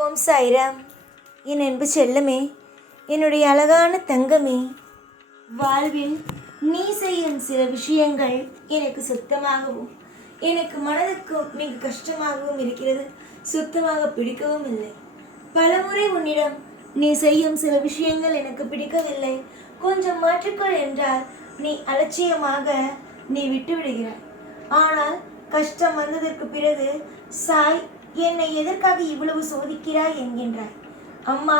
ஓம் சாய்ராம். என் அன்பு செல்லமே, என்னுடைய அழகான தங்கமே, வாழ்வில் நீ செய்யும் சில விஷயங்கள் எனக்கு சுத்தமாகவும் எனக்கு மனதுக்கு மிக கஷ்டமாகவும் இருக்கிறது. சுத்தமாக பிடிக்கவும் இல்லை. பலமுறை உன்னிடம் நீ செய்யும் சில விஷயங்கள் எனக்கு பிடிக்கவில்லை, கொஞ்சம் மாற்றிக்கொள் என்றால் நீ அலட்சியமாக நீ விட்டு விடுகிறாய். ஆனால் கஷ்டம் வந்ததற்கு பிறகு சாய், என்னை எதற்காக இவ்வளவு சோதிக்கிறாய் என்கின்றாய். அம்மா,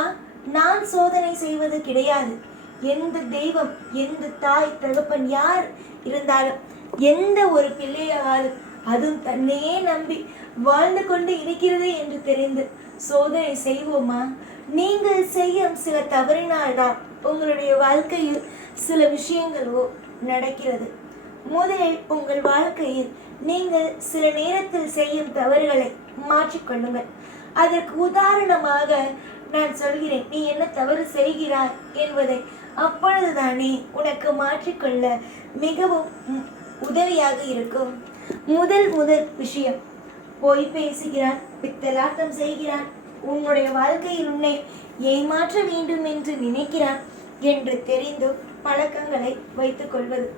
நான் சோதனை செய்வது கிடையாது. எந்த தெய்வம், எந்த தாய் தகப்பன் யார் இருந்தாலும், எந்த ஒரு பிள்ளையாலும், அதுவும் தன்னையே நம்பி வாழ்ந்து கொண்டு இருக்கிறது என்று தெரிந்து சோதனை செய்வோமா? நீங்கள் செய்யும் சில தவறினால்தான் உங்களுடைய வாழ்க்கையில் சில விஷயங்களோ நடக்கிறது. முதலில் உங்கள் வாழ்க்கையில் நீங்கள் சில நேரத்தில் செய்யும் தவறுகளை மாற்றிக்கொள்ளுங்கள். அதற்கு உதாரணமாக நான் சொல்கிறேன், நீ என்ன தவறு செய்கிறாய் என்பதை அப்பொழுதுதானே உனக்கு மாற்றிக்கொள்ள மிகவும் உதவியாக இருக்கும். முதல் விஷயம், பொய் பேசுகிறான், பித்தலாட்டம் செய்கிறான், உன்னுடைய வாழ்க்கையில் உன்னை ஏமாற்ற வேண்டும் என்று நினைக்கிறான் என்று தெரிந்தும் பழக்கங்களை வைத்துக் கொள்வது.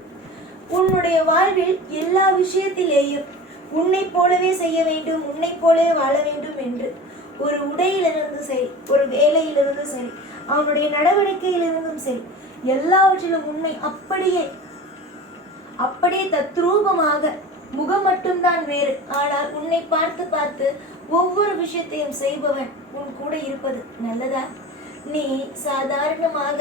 உன்னுடைய வாழ்வில் எல்லா விஷயத்திலேயும் உன்னை போலவே செய்ய வேண்டும், உன்னை போலவே வாழ வேண்டும் என்று, ஒரு உடையிலிருந்து சரி, ஒரு வேலையிலிருந்து சரி, அவனுடைய நடவடிக்கையிலிருந்தும் சரி, எல்லாவற்றிலும் உன்னை அப்படியே தத்ரூபமாக, முகம் மட்டும்தான் வேறு, ஆனால் உன்னை பார்த்து பார்த்து ஒவ்வொரு விஷயத்தையும் செய்பவன் உன் கூட இருப்பது நல்லதா? நீ சாதாரணமாக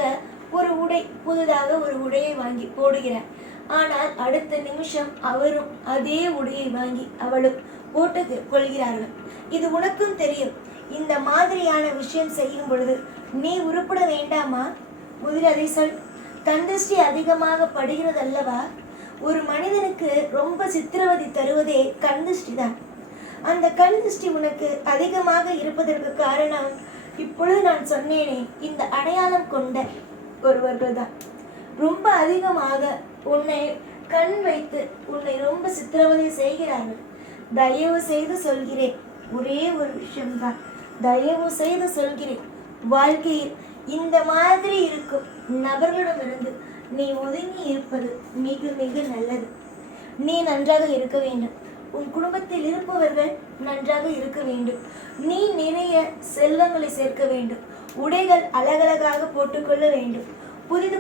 ஒரு உடை, புதிதாக ஒரு உடையை வாங்கி போடுகிறாய். ஆனால் அடுத்த நிமிஷம் அவரும் அதே உடையை வாங்கி அவளும் போட்டு கொள்கிறார்கள். இது உனக்கும் தெரியும். இந்த மாதிரியான விஷயம் செய்யும் பொழுது நீ உருப்பட வேண்டாமா? முதலில் அதை சொல். கண்திருஷ்டி அதிகமாக படுகிறது அல்லவா? ஒரு மனிதனுக்கு ரொம்ப சித்திரவதை தருவதே கண்திருஷ்டி தான். அந்த கண்திருஷ்டி உனக்கு அதிகமாக இருப்பதற்கு காரணம், இப்பொழுது நான் சொன்னேனே, இந்த அடையாளம் கொண்ட ஒருவர்கள் தான். ரொம்ப அதிகமாக உன்னை கண் வைத்து உன்னை ரொம்ப சித்திரவதை செய்கிறார்கள். தயவு செய்து சொல்கிறேன், ஒரே ஒரு விஷயம்தான், தயவு செய்து சொல்கிறேன், வாழ்க்கையில் இந்த மாதிரி இருக்கும் நபர்களிடமிருந்து நீ ஒதுங்கி இருப்பது மிக மிக நல்லது. நீ நன்றாக இருக்க வேண்டும், உன் குடும்பத்தில் இருப்பவர்கள் நன்றாக இருக்க வேண்டும், நீ நிறைய செல்வங்களை சேர்க்க வேண்டும், உடைகள் அழகழகாக போட்டுக்கொள்ள வேண்டும்,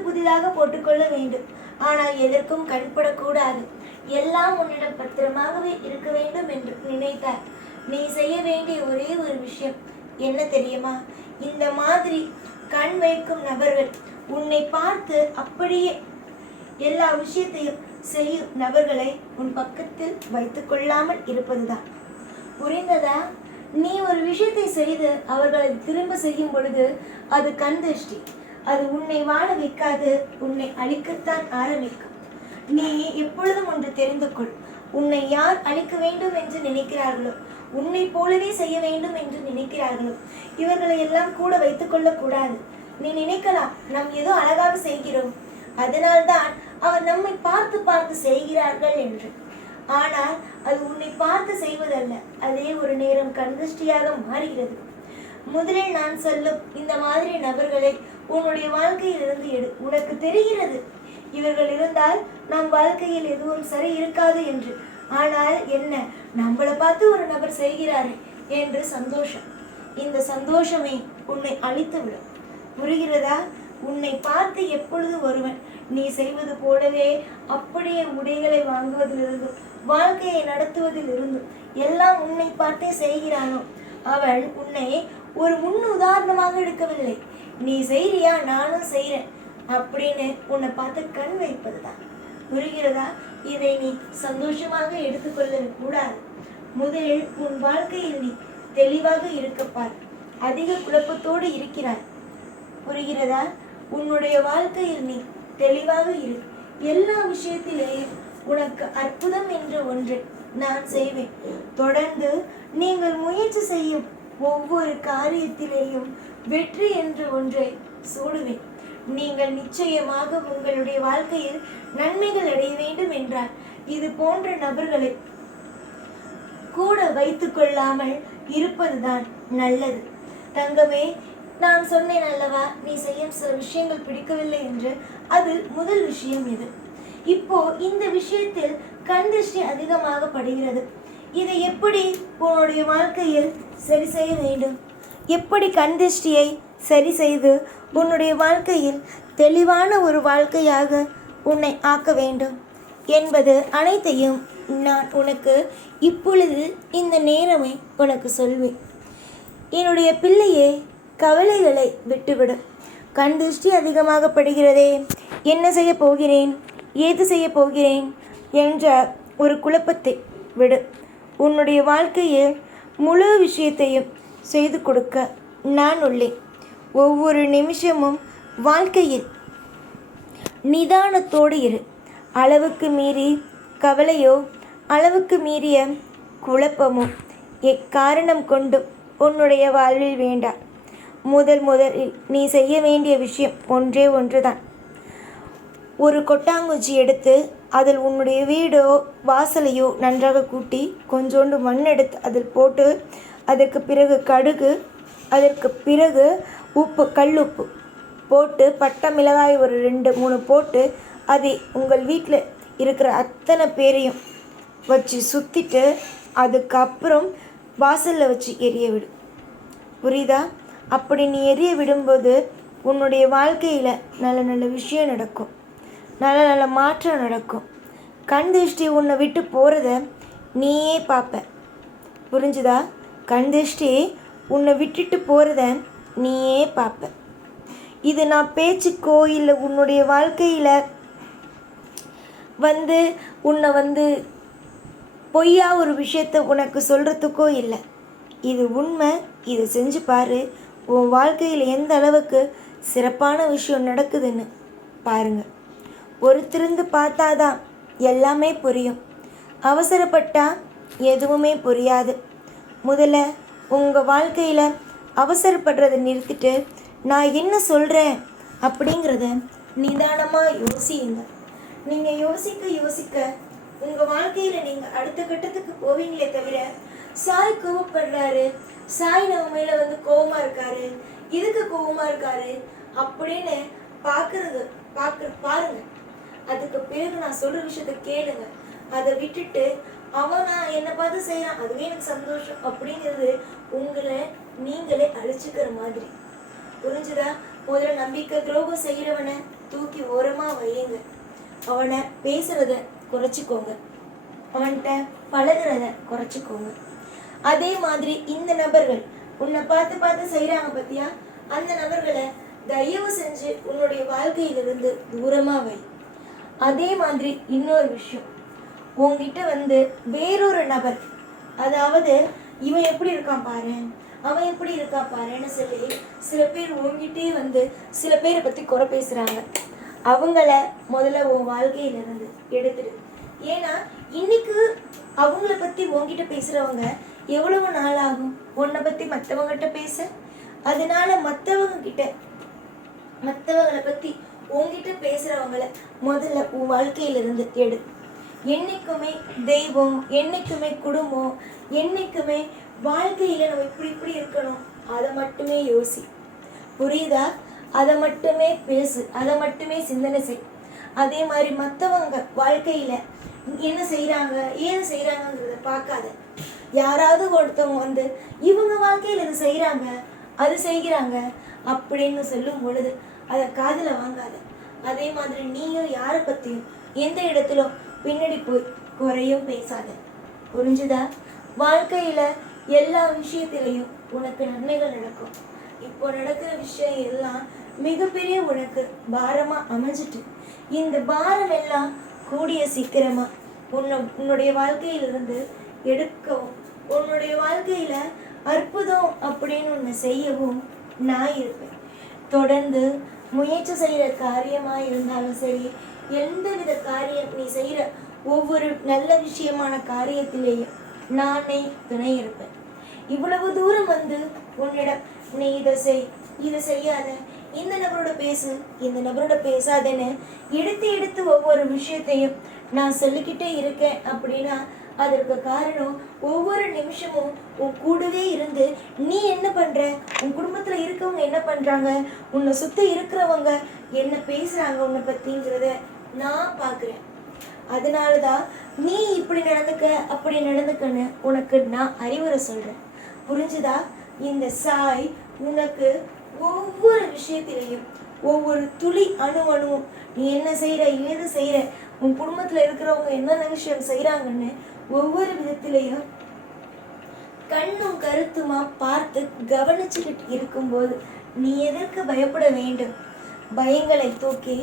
புதிதாக போட்டுக்கொள்ள வேண்டும். ஆனால் எதற்கும் கண்படக்கூடாது. எல்லாம் உன்னிடம் பத்திரமாகவே இருக்க வேண்டும் என்று நினைத்தார். நீ செய்ய வேண்டிய ஒரே ஒரு விஷயம் என்ன தெரியுமா? இந்த மாதிரி கண் வைக்கும் நபர்கள், உன்னை பார்த்து அப்படியே எல்லா விஷயத்தையும் செய்யும் நபர்களை உன் பக்கத்தில் வைத்துக் கொள்ளாமல் இருப்பதுதான். புரிந்ததா? நீ ஒரு விஷயத்தை செய்து அவர்களை திரும்ப செய்யும் பொழுது அது கண்திருஷ்டி. அது உன்னை வாழ வைக்காது, உன்னை அழிக்கத்தான் ஆரம்பிக்கும். நீ எப்பொழுதும் ஒன்று தெரிந்து கொள். உன்னை யார் அழிக்க வேண்டும் என்று நினைக்கிறார்களோ, உன்னை போலவே செய்ய வேண்டும் என்று நினைக்கிறார்களோ, இவர்களை எல்லாம் கூட வைத்துக் கொள்ளக்கூடாது. நீ நினைக்கலாம், நாம் ஏதோ அழகாக செய்கிறோம், அதனால்தான் அவர் நம்மை பார்த்து பார்த்து செய்கிறார்கள் என்று. ஆனால் அது உன்னை பார்த்து செய்வதல்ல, அதே ஒரு நேரம் கண்திருஷ்டியாக மாறுகிறது. முதலில் நான் சொல்லும் இந்த மாதிரி நபர்களை உன்னுடைய வாழ்க்கையில் இருந்து எடு. உனக்கு தெரிகிறது, இவர்கள் இருந்தால் நம் வாழ்க்கையில் எதுவும் சரி இருக்காது என்று. ஆனால் என்ன, நம்மளை பார்த்து ஒரு நபர் செய்கிறாரே என்று சந்தோஷம். இந்த சந்தோஷமே உன்னை அழித்துவிடும். புரிகிறதா? உன்னை பார்த்து எப்பொழுது ஒருவன் நீ செய்வது போலவே அப்படியே உடைகளை வாங்குவதிலிருந்தும் வாழ்க்கையை நடத்துவதில் இருந்தும் எல்லாம் உன்னை பார்த்தே செய்கிறானோ, அவன் உன்னை ஒரு முன் உதாரணமாக எடுக்கவில்லை. நீ செய்றியா, நானும் செய்கிறேன் அப்படின்னு உன்னை பார்த்து கண் வைப்பதுதான். புரிகிறதா? இதை நீ சந்தோஷமாக எடுத்துக்கொள்ள கூடாது. முதலில் உன் வாழ்க்கையில் நீ தெளிவாக இருக்கப்பார். அதிக குழப்பத்தோடு இருக்கிறாய். புரிகிறதா? உன்னுடைய வாழ்க்கையில் நீ தெளிவாக இரு. எல்லா விஷயத்திலேயும் உனக்கு அற்புதம் என்ற ஒன்றை நான் செய்வேன். தொடர்ந்து நீங்கள் முயற்சி செய்யும் ஒவ்வொரு காரியத்திலேயும் வெற்றி என்ற ஒன்றை சூடுவேன். நீங்கள் நிச்சயமாக உங்களுடைய வாழ்க்கையில் நன்மைகள் அடைய வேண்டும் என்றால் இது போன்ற நபர்களை கூட வைத்துக் கொள்ளாமல் இருப்பதுதான் நல்லது. தங்கமே, நான் சொன்னேன் அல்லவா, நீ செய்யும் சில விஷயங்கள் பிடிக்கவில்லை என்று. அதில் முதல் விஷயம் இது. இப்போ இந்த விஷயத்தில் கண் திருஷ்டி அதிகமாக படுகிறது. இதை எப்படி உன்னுடைய வாழ்க்கையில் சரி செய்ய வேண்டும்? எப்படி கண் திருஷ்டியை சரி செய்து உன்னுடைய வாழ்க்கையில் தெளிவான ஒரு வாழ்க்கையாக உன்னை ஆக்க வேண்டும் என்பது அனைத்தையும் நான் உனக்கு இப்பொழுது இந்த நேரமே உனக்கு சொல்வேன். என்னுடைய பிள்ளையே, கவலைகளை விட்டுவிடு. கண் திருஷ்டி அதிகமாக படுகிறதே, என்ன செய்ய போகிறேன், ஏது செய்ய போகிறேன் என்ற ஒரு குழப்பத்தை விடு. உன்னுடைய வாழ்க்கையில் முழு விஷயத்தையும் செய்து கொடுக்க நான் உள்ளேன். ஒவ்வொரு நிமிஷமும் வாழ்க்கையில் நிதானத்தோடு இரு. அளவுக்கு மீறி கவலையோ அளவுக்கு மீறிய குழப்பமோ எக்காரணம் கொண்டும் உன்னுடைய வாழ்வில் வேண்டாம். முதலில் நீ செய்ய வேண்டிய விஷயம் ஒன்றே ஒன்றுதான். ஒரு கொட்டாங்குச்சி எடுத்து அதில் உன்னுடைய வீடோ வாசலையோ நன்றாக கூட்டி கொஞ்சோண்டு மண் எடுத்து அதில் போட்டு, அதற்கு பிறகு கடுகு, அதற்கு பிறகு உப்பு, கல்லுப்பு போட்டு, பட்டை மிளகாய் ஒரு 2-3 போட்டு, அதை உங்கள் வீட்டில் இருக்கிற அத்தனை பேரையும் வச்சு சுற்றிட்டு அதுக்கப்புறம் வாசலில் வச்சு எரிய விடு. புரியுதா? அப்படி நீ எரிய விடும்போது உன்னுடைய வாழ்க்கையில் நல்ல நல்ல விஷயம் நடக்கும், நல்ல நல்ல மாற்றம் நடக்கும். கண் திருஷ்டி உன்னை விட்டு போகிறத நீயே பார்ப்ப. புரிஞ்சுதா? கண் திருஷ்டி உன்னை விட்டுட்டு போகிறத நீயே பார்ப்ப. இது நான் பேச்சுக்கோ இல்லை உன்னுடைய வாழ்க்கையில் உன்னை பொய்யா ஒரு விஷயத்தை உனக்கு சொல்கிறதுக்கோ இல்லை. இது உண்மை. இதை செஞ்சு பாரு. உன் வாழ்க்கையில் எந்த அளவுக்கு சிறப்பான விஷயம் நடக்குதுன்னு பாருங்கள். பொறுத்திருந்து பார்த்தாதான் எல்லாமே புரியும். அவசரப்பட்டால் எதுவுமே புரியாது. முதல்ல உங்கள் வாழ்க்கையில் அவசரப்படுறதை நிறுத்திட்டு நான் என்ன சொல்கிறேன் அப்படிங்கிறத நிதானமாக யோசியுங்க. நீங்கள் யோசிக்க உங்கள் வாழ்க்கையில் நீங்கள் அடுத்த கட்டத்துக்கு போவீங்களே தவிர, சாய் கோவப்படுறாரு, சாய் நம்ம மேலே கோவமாக இருக்காரு, இதுக்கு கோவமாக இருக்காரு அப்படின்னு பாருங்க. அதுக்கு பிறகு நான் சொல்கிற விஷயத்த கேளுங்க. அதை விட்டுட்டு நான் என்னை பார்த்து செய்கிறான், அதுவே எனக்கு சந்தோஷம் அப்படிங்கிறது உங்களை நீங்களே அழிச்சுக்கிற மாதிரி. புரிஞ்சுதா? முதல்ல நம்பிக்கை துரோகம் செய்கிறவனை தூக்கி ஓரமாக வையுங்க. அவனை பேசுகிறத குறைச்சிக்கோங்க, அவன்கிட்ட பழகிறத குறைச்சிக்கோங்க. அதே மாதிரி இந்த நபர்கள் உன்னை பார்த்து செய்கிறாங்க பார்த்தியா, அந்த நபர்களை தயவு செஞ்சு உன்னுடைய வாழ்க்கையிலிருந்து தூரமாக வை. அதே மாதிரி இன்னொரு விஷயம், உங்ககிட்ட வேறொரு நபர், அதாவது இவன் எப்படி இருக்கான் பாரு, அவன் எப்படி இருக்கா பாருன்னு சொல்லி சில பேர் உங்ககிட்டே சில பேரை பற்றி குறை பேசுகிறாங்க. அவங்கள முதல்ல உன் வாழ்க்கையிலிருந்து எடுத்துடு. ஏன்னா இன்னைக்கு அவங்கள பற்றி உங்ககிட்ட பேசுகிறவங்க எவ்வளவு நாள் ஆகும் உன்னை பற்றி மற்றவங்ககிட்ட பேச. அதனால மற்றவங்களை பற்றி உங்ககிட்ட பேசுகிறவங்கள முதல்ல உன் வாழ்க்கையிலிருந்து எடு. என்றைக்குமே தெய்வம், என்றைக்குமே குடும்பம், என்றைக்குமே வாழ்க்கையில் நம்ம இப்படி இருக்கணும், அதை மட்டுமே யோசி. புரியுதா? அதை மட்டுமே பேசு, அதை மட்டுமே சிந்தனை செய். அதே மாதிரி மற்றவங்க வாழ்க்கையில் என்ன செய்கிறாங்க, ஏன் செய்கிறாங்கங்கிறத பார்க்காத. யாராவது ஒருத்தவங்க இவங்க வாழ்க்கையில் இது செய்கிறாங்க, அது செய்கிறாங்க அப்படின்னு சொல்லும் பொழுது அதை காதில் வாங்காத. அதே மாதிரி நீயும் யாரை பற்றியும் எந்த இடத்துலும் பின்னாடி போய் குறையும் பேசாத. புரிஞ்சுதா? வாழ்க்கையில் எல்லா விஷயத்திலையும் உனக்கு நன்மைகள் நடக்கும். இப்போ நடக்கிற விஷயம் எல்லாம் மிகப்பெரிய உனக்கு பாரமாக அமைஞ்சிட்டு, இந்த பாரம் எல்லாம் கூடிய சீக்கிரமாக உன்னுடைய வாழ்க்கையிலிருந்து எடுக்கவும், உன்னுடைய வாழ்க்கையில் அற்புதம் அப்படின்னு ஒன்று செய்யவும் நான் இருப்பேன். தொடர்ந்து முயற்சி செய்கிற காரியமாக இருந்தாலும் சரி, எந்தவித காரியம் நீ செய்கிற ஒவ்வொரு நல்ல விஷயமான காரியத்திலேயும் நானே துணை இருப்பேன். இவ்வளவு தூரம் உன்னிடம் நீ இதை செய், இதை செய்யாத, இந்த நபரோட பேசு, இந்த நபரோட பேசாதேன்னு எடுத்து ஒவ்வொரு விஷயத்தையும் நான் சொல்லிக்கிட்டே இருக்கேன் அப்படின்னா அதற்கு காரணம் ஒவ்வொரு நிமிஷமும் உன் கூடவே இருந்து நீ என்ன பண்ற, உன் குடும்பத்துல இருக்கவங்க என்ன பண்றாங்க, உன்னை சுத்தி இருக்கிறவங்க என்ன பேசுறாங்க உன்னை பத்திங்கிறத நான் பார்க்குறேன். அதனாலதான் நீ இப்படி நடந்துக்க அப்படி நடந்துக்கன்னு உனக்கு நான் அறிவுரை சொல்றேன். புரிஞ்சுதா? இந்த சாய் உனக்கு ஒவ்வொரு விஷயத்திலையும் ஒவ்வொரு துளி அணுவும் நீ என்ன செய்யற, ஏது செய்யற, உன் குடும்பத்துல இருக்கிறவங்க என்னென்ன விஷயம் செய்யறாங்கன்னு ஒவ்வொரு விதத்திலையும் கண்ணும் கருத்துமா பார்த்து கவனிச்சுக்கிட்டு இருக்கும்போது நீ எதற்கு பயப்பட வேண்டும்? பயங்களை தூக்கி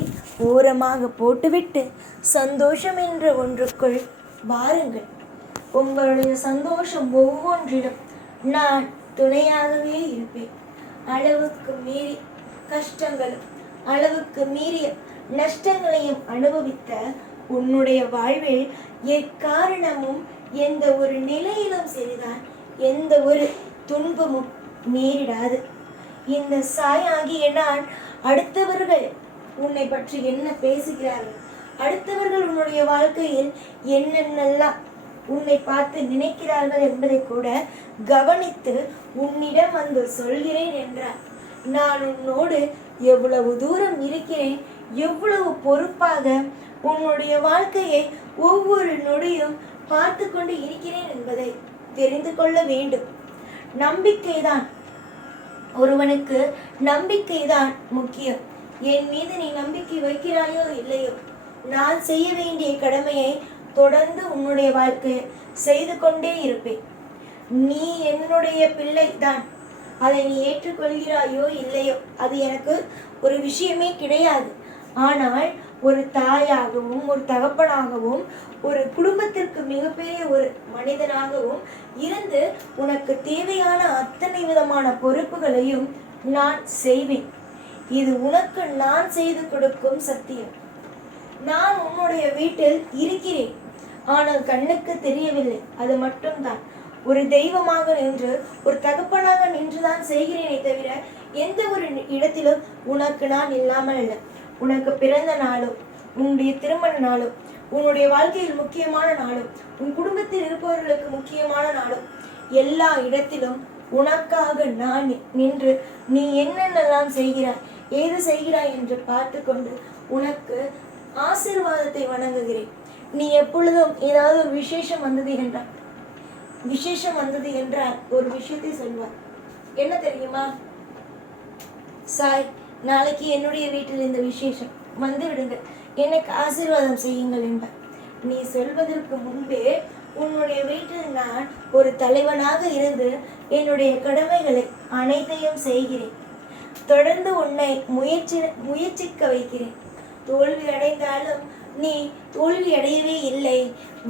ஓரமாக போட்டுவிட்டு சந்தோஷம் என்ற ஒன்றுக்குள் வாருங்கள். உங்களுடைய சந்தோஷம் ஒவ்வொன்றிலும் நான் துணையாகவே இருப்பேன். அளவுக்கு மீறி கஷ்டங்களும் அளவுக்கு மீறிய நஷ்டங்களையும் அனுபவித்த உன்னுடைய வாழ்வில் எக்காரணமும் எந்த ஒரு நிலையிலும் சரிதான் எந்த ஒரு துன்பமும் நேரிடாது. இந்த சாயாகிய நான் அடுத்தவர்கள் உன்னை பற்றி என்ன பேசுகிறார்கள், அடுத்தவர்கள் உன்னுடைய வாழ்க்கையில் என்னென்னலாம் உன்னை பார்த்து நினைக்கிறார்கள் என்பதை கூட கவனித்து உன்னிடம் வந்து சொல்கிறேன் என்றார். நான் உன்னோடு எவ்வளவு தூரம் இருக்கிறேன், எவ்வளவு பொறுப்பாக உன்னுடைய வாழ்க்கையை ஒவ்வொரு நொடியும் பார்த்து கொண்டு இருக்கிறேன் என்பதை தெரிந்து கொள்ள வேண்டும். நம்பிக்கைதான் ஒருவனுக்கு நம்பிக்கைதான் முக்கியம். என் மீது நீ நம்பிக்கை வைக்கிறாயோ இல்லையோ, நான் செய்ய வேண்டிய கடமையை தொடர்ந்து உன்னுடைய வாழ்க்கையை செய்து கொண்டே இருப்பேன். நீ என்னுடைய பிள்ளை தான். அதை நீ ஏற்றுக்கொள்கிறாயோ இல்லையோ அது எனக்கு ஒரு விஷயமே கிடையாது. ஆனால் ஒரு தாயாகவும் ஒரு தகப்பனாகவும் ஒரு குடும்பத்திற்கு மிகப்பெரிய ஒரு மனிதனாகவும் இருந்து உனக்கு தேவையான அத்தனை விதமான பொறுப்புகளையும் நான் செய்வேன். இது உனக்கு நான் செய்து கொடுக்கும் சத்தியம். நான் உன்னுடைய வீட்டில் இருக்கிறேன், ஆனால் கண்ணுக்கு தெரியவில்லை. அது மட்டும்தான். ஒரு தெய்வமாக நின்று ஒரு தகப்பனாக நின்றுதான் செய்கிறேனே தவிர எந்த ஒரு இடத்திலும் உனக்கு நான் இல்லாமல் இல்லை. உனக்கு பிறந்த நாளும் உன்னுடைய திருமண நாளும் உன்னுடைய வாழ்க்கையில் முக்கியமான நாளும் உன் குடும்பத்தில் இருப்பவர்களுக்கு முக்கியமான நாளும் எல்லா இடத்திலும் உனக்காக நான் நின்று நீ என்னென்னலாம் செய்கிறாய், ஏது செய்கிறாய் என்று பார்த்து கொண்டு உனக்கு ஆசீர்வாதத்தை வழங்குகிறேன். நீ எப்பொழுதும் ஏதாவது ஒரு விசேஷம் வந்தது என்றால் ஒரு விஷயத்தை சொல்வார். என்ன தெரியுமா? சாய், நாளைக்கு என்னுடைய வீட்டில் இந்த விசேஷம் வந்து விடுங்க, எனக்கு ஆசீர்வாதம் செய்யுங்கள் என்பார். நீ சொல்வதற்கு முன்பே உன்னுடைய வீட்டில் நான் ஒரு தலைவனாக இருந்து என்னுடைய கடமைகளை அனைத்தையும் செய்கிறேன். தொடர்ந்து உன்னை முயற்சிக்க வைக்கிறேன். தோல்வி அடைந்தாலும் நீ தோல்வி அடையவே இல்லை,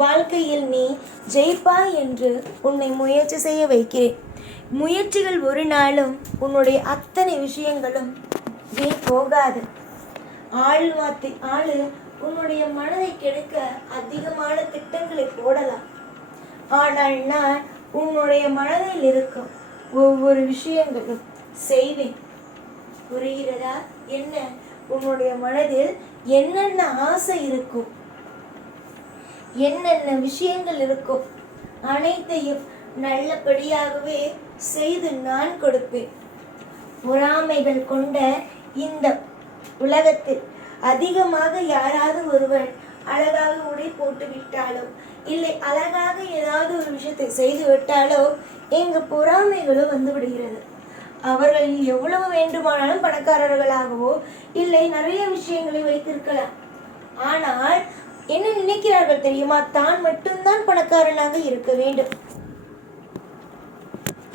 வாழ்க்கையில் நீ ஜெயிப்பாய் என்று உன்னை முயற்சி செய்ய வைக்கிறேன். முயற்சிகள் ஒரு நாளும் உன்னுடைய அத்தனை விஷயங்களும் வீண் போகாது. ஆளு உன்னுடைய மனதை கெடுக்க அதிகமான திட்டங்களை போடலாம். ஆனால் நான் உன்னுடைய மனதில் இருக்கும் ஒவ்வொரு விஷயங்களும் செய்வேன். புரிகிறதா? என்ன உன்னுடைய மனதில் என்னென்ன ஆசை இருக்கும், என்னென்ன விஷயங்கள் இருக்கும், அனைத்தையும் நல்லபடியாகவே செய்து நான் கொடுப்பேன். பொறாமைகள் கொண்ட இந்த உலகத்தில் அதிகமாக யாராவது ஒருவர் அழகாக உடை போட்டு விட்டாலோ இல்லை அழகாக ஏதாவது ஒரு விஷயத்தை செய்து விட்டாலோ எங்க பொறாமைகளோ வந்து விடுகிறது. அவர்கள் எவ்வளவு வேண்டுமானாலும் பணக்காரர்களாகவோ இல்லை நிறைய விஷயங்களை வைத்திருக்கலாம். ஆனால் என்ன நினைக்கிறார்கள் தெரியுமா? தான் மட்டும்தான் பணக்காரனாக இருக்க வேண்டும்,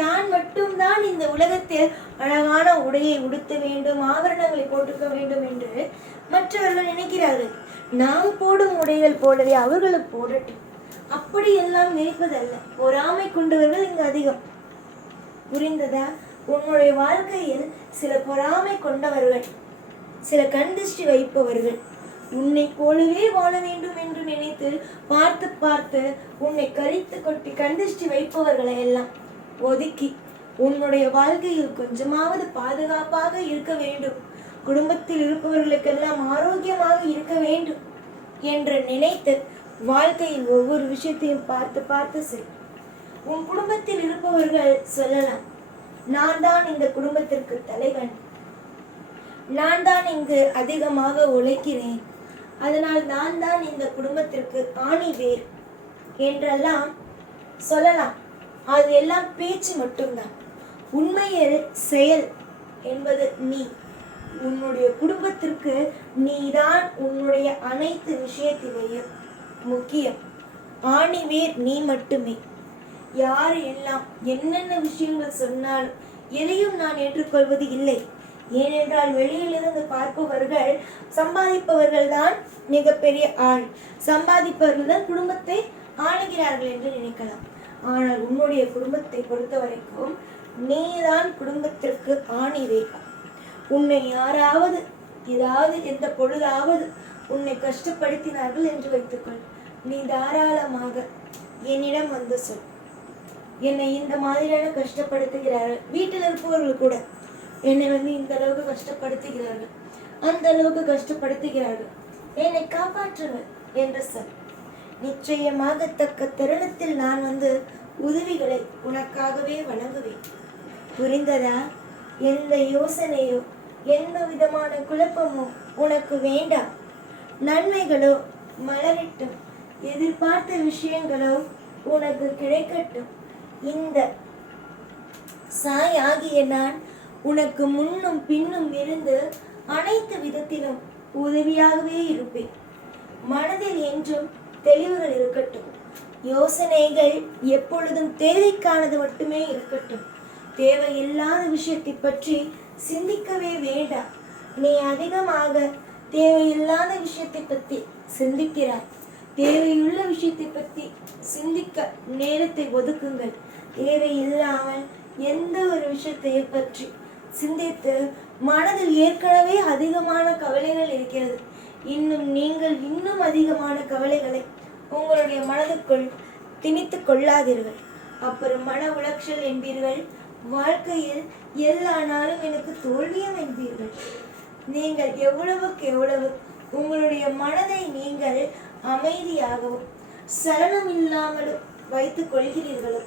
தான் மட்டும்தான் இந்த உலகத்தில் அழகான உடையை உடுத்த வேண்டும், ஆபரணங்களை போட்டுக்க வேண்டும் என்று மற்றவர்கள் நினைக்கிறார்கள். நாம் போடும் உடைகள் போலவே அவர்களும் போடட்டும், அப்படி எல்லாம் நினைப்பதல்ல. பொறாமை கொண்டவர்கள் இங்கு அதிகம். புரிந்ததா? உன்னுடைய வாழ்க்கையில் சில பொறாமை கொண்டவர்கள், சில கண்திஷ்டி வைப்பவர்கள், உன்னை போலவே வாழ வேண்டும் என்று நினைத்து பார்த்து பார்த்து உன்னை கரித்து கொட்டி கண்திஷ்டி வைப்பவர்களை எல்லாம் ஒதுக்கி உன்னுடைய வாழ்க்கையில் கொஞ்சமாவது பாதுகாப்பாக இருக்க வேண்டும், குடும்பத்தில் இருப்பவர்களுக்கெல்லாம் ஆரோக்கியமாக இருக்க வேண்டும் என்று நினைத்து வாழ்க்கையில் ஒவ்வொரு விஷயத்தையும் பார்த்து பார்த்து செய். உன் குடும்பத்தில் இருப்பவர்கள் சொல்லலாம், நான் தான் இந்த குடும்பத்திற்கு தலைவன், நான் தான் இங்கு அதிகமாக உழைக்கிறேன், அதனால் நான் தான் இந்த குடும்பத்திற்கு ஆணி வேர் என்றெல்லாம் சொல்லலாம். அது எல்லாம் பேச்சு மட்டும்தான். உண்மையில் செயல் என்பது நீ. உன்னுடைய குடும்பத்திற்கு நீதான் உன்னுடைய அனைத்து விஷயத்திலேயும் முக்கியம். ஆணிவேர் நீ மட்டுமே. யார் எல்லாம் என்னென்ன விஷயங்கள் சொன்னாலும் எதையும் நான் ஏற்றுக்கொள்வது இல்லை. ஏனென்றால் வெளியிலிருந்து பார்ப்பவர்கள் சம்பாதிப்பவர்கள் தான் மிகப்பெரிய ஆள், சம்பாதிப்பவர்கள் தான் குடும்பத்தை ஆளுகிறார்கள் என்று நினைக்கலாம். ஆனால் உன்னுடைய குடும்பத்தை பொறுத்த வரைக்கும் நீதான் குடும்பத்திற்கு ஆணிவேர். உன்னை யாராவது ஏதாவது எந்த பொழுதாவது உன்னை கஷ்டப்படுத்தினார்கள் என்று வைத்துக்கொள், நீ தாராளமாக என்னிடம் வந்து சொல், என்னை இந்த மாதிரியான கஷ்டப்படுத்துகிறார்கள். வீட்டில் இருப்பவர்கள் கூட என்னை இந்த அளவுக்கு கஷ்டப்படுத்துகிறார்கள், அந்த அளவுக்கு கஷ்டப்படுத்துகிறார்கள், என்னை காப்பாற்றுங்கள் என்று சொல். நிச்சயமாக தக்க தருணத்தில் நான் உதவிகளை உனக்காகவே வழங்குவேன். புரிந்ததா? எந்த யோசனையோ எந்த விதமான குழப்பமோ உனக்கு வேண்டாம். நன்மைகளோ மலரட்டும், எதிர்பார்த்த விஷயங்களோ உனக்கு கிடைக்கட்டும். இந்த சாய் ஆகிய நான் உனக்கு முன்னும் பின்னும் இருந்து அனைத்து விதத்திலும் உதவியாகவே இருப்பேன். மனதில் என்றும் தெளிவுகள் இருக்கட்டும். யோசனைகள் எப்பொழுதும் தேவைக்கானது மட்டுமே இருக்கட்டும். தேவையில்லாத விஷயத்தை பற்றி சிந்திக்கவே வேண்டாம். நீ அதிகமாக தேவையில்லாத விஷயத்தை பற்றி சிந்திக்கிறாய். தேவையுள்ள விஷயத்தை பற்றி சிந்திக்க நேரத்தை ஒதுக்குங்கள். தேவையில்லாமல் எந்த ஒரு விஷயத்தை பற்றி சிந்தித்து மனதில் ஏற்கனவே அதிகமான கவலைகள் இருக்கிறது, நீங்கள் இன்னும் அதிகமான கவலைகளை உங்களுடைய மனதுக்குள் திணித்து கொள்ளாதீர்கள். அப்புறம் மன உளைச்சல் என்பீர்கள். வாழ்க்கையில் எல்லா நாளும் எனக்கு தோல்வியும் என்பீர்கள். நீங்கள் எவ்வளவுக்கு எவ்வளவு உங்களுடைய மனதை நீங்கள் அமைதியாகவும் சலனம் இல்லாமலும் வைத்துக் கொள்கிறீர்களோ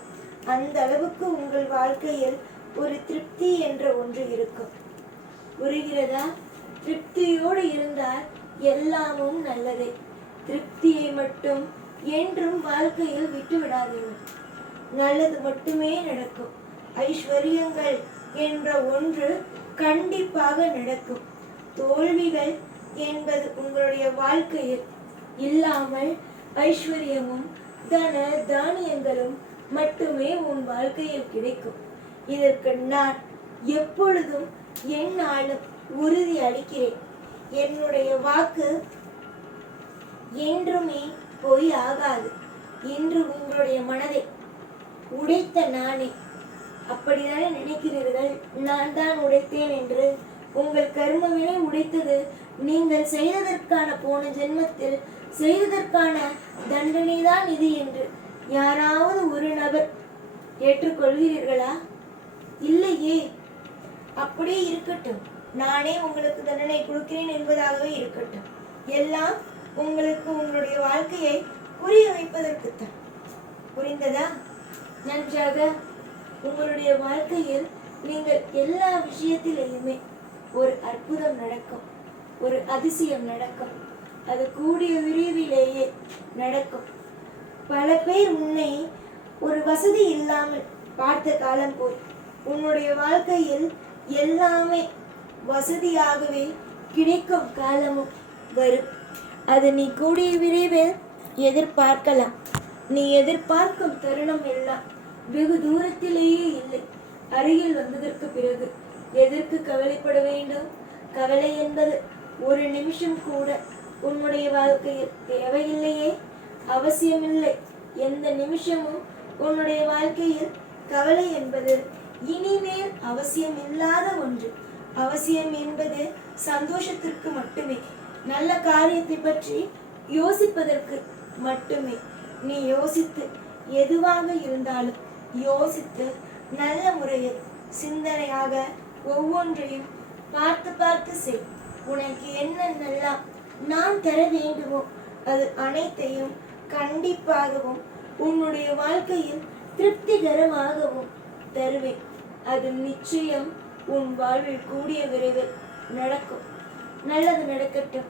அந்த அளவுக்கு உங்கள் வாழ்க்கையில் ஒரு திருப்தி என்ற ஒன்று இருக்கும். புரிகிறதா? திருப்தியோடு இருந்தால் எல்லாமும் நல்லதே. திருப்தியை மட்டும் என்றும் வாழ்க்கையில் விட்டு விடாதீர்கள். நல்லது மட்டுமே நடக்கும். ஐஸ்வர்யங்கள் என்ற ஒன்று கண்டிப்பாக நடக்கும். தோல்விகள் என்பது உங்களுடைய வாழ்க்கையில் இல்லாமல் ஐஸ்வர்யமும் தன தானியங்களும் மட்டுமே உன் வாழ்க்கையில் கிடைக்கும். இதற்கு நான் எப்பொழுதும் என்னாலும் உறுதி அளிக்கிறேன். என்னுடைய வாக்கு என்றுமே பொய் ஆகாது. இன்று உங்களுடைய மனதை உடைத்த நானே. அப்படித்தானே நினைக்கிறீர்கள் நான் தான் உடைத்தேன் என்று? உங்கள் கர்மவினை உடைத்தது நீங்கள் செய்ததற்கான போன ஜென்மத்தில் செய்ததற்கான தண்டனை தான் இது என்று யாராவது ஒரு நபர் ஏற்றுக்கொள்கிறீர்களா? இல்லையே. அப்படியே இருக்கட்டும். நானே உங்களுக்கு தண்டனை கொடுக்கிறேன் என்பதாகவே இருக்கட்டும். எல்லாம் உங்களுக்கு உங்களுடைய வாழ்க்கையை புரிய வைப்பதற்குத்தான். புரிந்ததா? நன்றாக உங்களுடைய வாழ்க்கையில் நீங்கள் எல்லா விஷயத்திலேயுமே ஒரு அற்புதம் நடக்கும், ஒரு அதிசயம் நடக்கும். அது கூடிய விரைவிலேயே நடக்கும். பல பேர் உன்னை ஒரு வசதி இல்லாமல் பார்த்த காலம் போய் உன்னுடைய வாழ்க்கையில் எல்லாமே வசதியாகவே கிடைக்கும் காலமும் வரும். அது நீ கூடிய விரைவில் எதிர்பார்க்கலாம். நீ எதிர்பார்க்கும் தருணம் எல்லாம் வெகு தூரத்திலேயே இல்லை, அருகில் வந்ததற்கு பிறகு எதற்கு கவலைப்பட வேண்டும்? கவலை என்பது ஒரு நிமிஷம் கூட உன்னுடைய வாழ்க்கையில் தேவையில்லையே, அவசியமில்லை. எந்த நிமிஷமும் உன்னுடைய வாழ்க்கையில் கவலை என்பது இனிமேல் அவசியம் இல்லாத ஒன்று. அவசியம் என்பது சந்தோஷத்திற்கு மட்டுமே, நல்ல காரியத்தை பற்றி யோசிப்பதற்கு மட்டுமே. நீ யோசித்து எதுவாக இருந்தாலும் யோசித்து நல்ல முறையில் சிந்தனையாக ஒவ்வொன்றையும் பார்த்து பார்த்து செய். உனக்கு என்னென்னலாம் நான் தர வேண்டுமோ அது அனைத்தையும் கண்டிப்பாகவும் உன்னுடைய வாழ்க்கையில் திருப்திகரமாகவும் தருவேன். அது நிச்சயம் உன் வாழ்வில் கூடிய விரைவில் நடக்கும். நல்லது நடக்கட்டும்.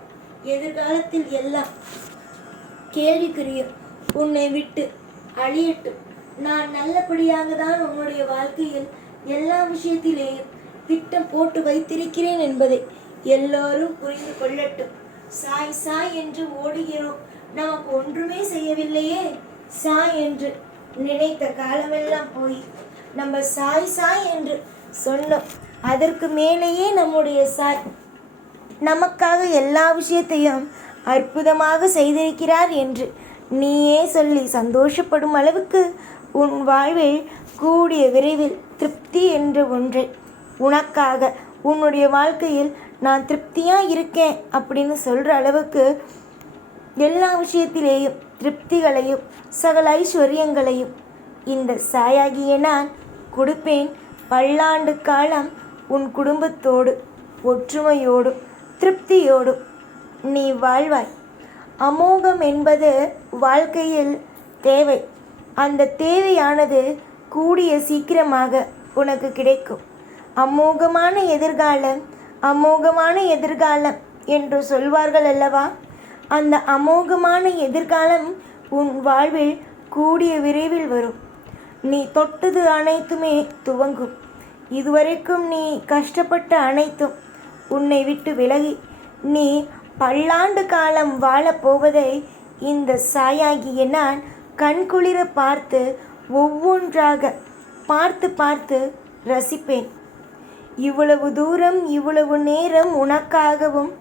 எதிர்காலத்தில் எல்லாம் கேள்விக்குரியும் உன்னை விட்டு அழியட்டும். நான் நல்லபடியாக தான் உன்னுடைய வாழ்க்கையில் எல்லா விஷயத்திலேயும் திட்டம் போட்டு வைத்திருக்கிறேன் என்பதை எல்லோரும் புரிந்து கொள்ளட்டும். சாய் சாய் என்று ஓடுகிறோம், நமக்கு ஒன்றுமே செய்யவில்லையே. சாய் என்று நினைத்த காலமெல்லாம் போய் நம்ம சாய் சாய் என்று சொன்னோம். அதற்கு மேலேயே நம்முடைய சாய் நமக்காக எல்லா விஷயத்தையும் அற்புதமாக செய்திருக்கிறார் என்று நீயே சொல்லி சந்தோஷப்படும் அளவுக்கு உன் வாழ்வில் கூடிய விரைவில் திருப்தி என்ற ஒன்றை உனக்காக உன்னுடைய வாழ்க்கையில் நான் திருப்தியாக இருக்கேன் அப்படின்னு சொல்கிற அளவுக்கு எல்லா விஷயத்திலேயும் திருப்திகளையும் சகல ஐஸ்வர்யங்களையும் இந்த சாயாகிய நான் கொடுப்பேன். பல்லாண்டு காலம் உன் குடும்பத்தோடு ஒற்றுமையோடும் திருப்தியோடும் நீ வாழ்வாய். அமோகம் என்பது வாழ்க்கையில் தேவை. அந்த தேவையானது கூடிய சீக்கிரமாக உனக்கு கிடைக்கும். அமோகமான எதிர்காலம் அமோகமான எதிர்காலம் என்று சொல்வார்கள் அல்லவா? அந்த அமோகமான எதிர்காலம் உன் வாழ்வில் கூடிய விரைவில் வரும். நீ தொட்டது அனைத்துமே துவங்கும். இதுவரைக்கும் நீ கஷ்டப்பட்ட அனைத்தும் உன்னை விட்டு விலகி நீ பல்லாண்டு காலம் வாழப்போவதை இந்த சாயாகிய நான் கண்குளிர பார்த்து ஒவ்வொன்றாக பார்த்து பார்த்து ரசிப்பேன். இவ்வளவு தூரம் இவ்வளவு நேரம் உனக்காகவும்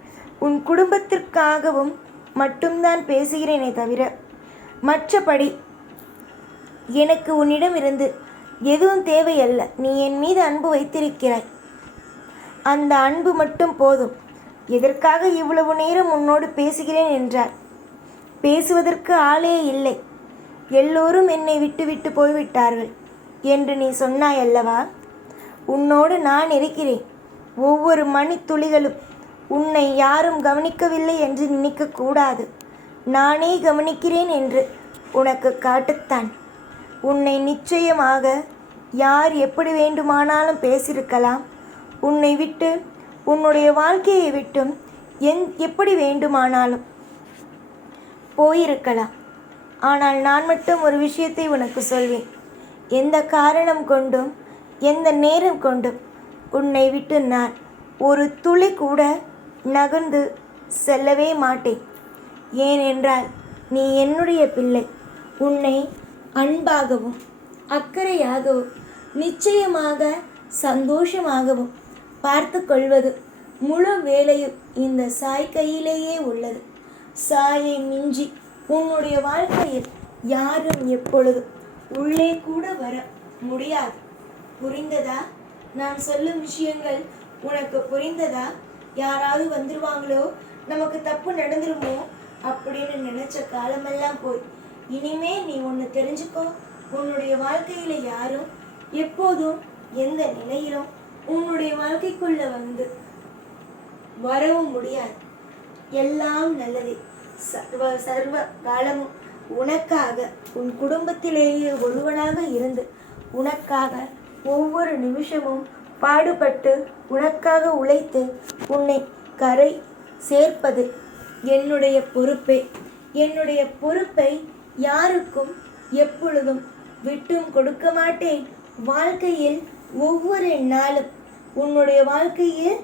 உன் குடும்பத்திற்காகவும் மட்டும்தான் பேசுகிறேனே தவிர மற்றபடி எனக்கு உன்னிடமிருந்து எதுவும் தேவையல்ல. நீ என் மீது அன்பு வைத்திருக்கிறாய், அந்த அன்பு மட்டும் போதும். எதற்காக இவ்வளவு நேரம் உன்னோடு பேசுகிறேன் என்றால், பேசுவதற்கு ஆளே இல்லை, எல்லோரும் என்னை விட்டு விட்டு போய்விட்டார்கள் என்று நீ சொன்னாய் அல்லவா? உன்னோடு நான் இருக்கிறேன். ஒவ்வொரு மணித்துளிகளும் உன்னை யாரும் கவனிக்கவில்லை என்று நினைக்கக்கூடாது. நானே கவனிக்கிறேன் என்று உனக்கு காட்டுத்தான். உன்னை நிச்சயமாக யார் எப்படி வேண்டுமானாலும் பேசியிருக்கலாம். உன்னை விட்டு உன்னுடைய வாழ்க்கையை விட்டும் எப்படி வேண்டுமானாலும் போயிருக்கலாம். ஆனால் நான் மட்டும் ஒரு விஷயத்தை உனக்கு சொல்வேன். எந்த காரணம் கொண்டும் எந்த நேரம் கொண்டும் உன்னை விட்டு நான் ஒரு துளி கூட நகர்ந்து செல்லவே மாட்டேன். ஏனென்றால் நீ என்னுடைய பிள்ளை. உன்னை அன்பாகவும் அக்கறையாகவும் நிச்சயமாக சந்தோஷமாகவும் பார்த்து கொள்வது முழு வேலையும் இந்த சாய் கையிலேயே உள்ளது. சாயை மிஞ்சி உன்னுடைய வாழ்க்கையில் யாரும் எப்பொழுதும் உள்ளே கூட வர முடியாது. புரிந்ததா? நான் சொல்லும் விஷயங்கள் உனக்கு புரிந்ததா? யாராவது வந்துடுவாங்களோ, நமக்கு தப்பு நடந்துருமோ அப்படின்னு நினைச்ச காலமெல்லாம் போய் இனிமே நீ ஒன்று தெரிஞ்சுக்கோ. உன்னுடைய வாழ்க்கையில யாரும் எப்போதும் எந்த நிலையிலும் உன்னுடைய வாழ்க்கைக்குள்ள வந்து வரவும் முடியாது. எல்லாம் நல்லதே. சர்வ காலமும் உனக்காக உன் குடும்பத்திலேயே ஒருவனாக இருந்து உனக்காக ஒவ்வொரு நிமிஷமும் பாடுபட்டு உனக்காக உழைத்து உன்னை கரை சேர்ப்பது என்னுடைய பொறுப்பே. என்னுடைய பொறுப்பை யாருக்கும் எப்பொழுதும் விட்டும் கொடுக்க மாட்டேன். வாழ்க்கையில் ஒவ்வொரு நாளும் உன்னுடைய வாழ்க்கையில்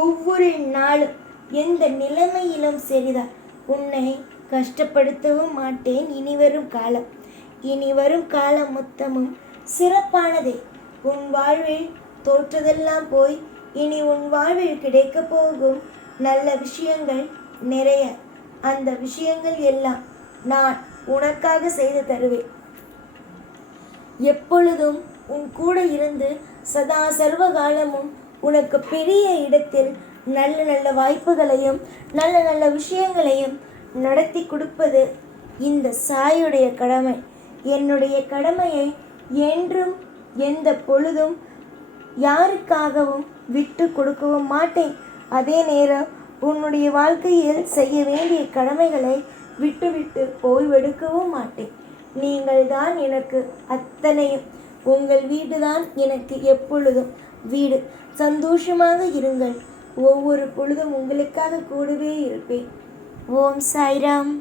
ஒவ்வொரு நாளும் எந்த நிலைமையிலும் சரிதான், உன்னை கஷ்டப்படுத்தவும் மாட்டேன். இனி வரும் காலம் மொத்தமும் சிறப்பானதே. உன் வாழ்வில் தோற்றதெல்லாம் போய் இனி உன் வாழ்வில் கிடைக்க போகும் நல்ல விஷயங்கள் நிறைய. அந்த விஷயங்கள் எல்லாம் நான் உனக்காக செய்து தருவேன். எப்பொழுதும் உன் கூட இருந்து சதா சர்வ காலமும் உனக்கு பெரிய இடத்தில் நல்ல நல்ல வாய்ப்புகளையும் நல்ல நல்ல விஷயங்களையும் நடத்தி கொடுப்பது இந்த சாயுடைய கடமை. என்னுடைய கடமையை என்றும் எந்த பொழுதும் யாருக்காகவும் விட்டு கொடுக்கவும் மாட்டேன். அதே நேரம் உன்னுடைய வாழ்க்கையில் செய்ய வேண்டிய கடமைகளை விட்டுவிட்டு ஓய்வெடுக்கவும் மாட்டேன். நீங்கள் தான் எனக்கு அத்தனையும். உங்கள் வீடுதான் எனக்கு எப்பொழுதும் வீடு. சந்தோஷமாக இருங்கள். ஒவ்வொரு பொழுதும் உங்களுக்காக கூடவே இருப்பேன். ஓம் சாய்ராம்.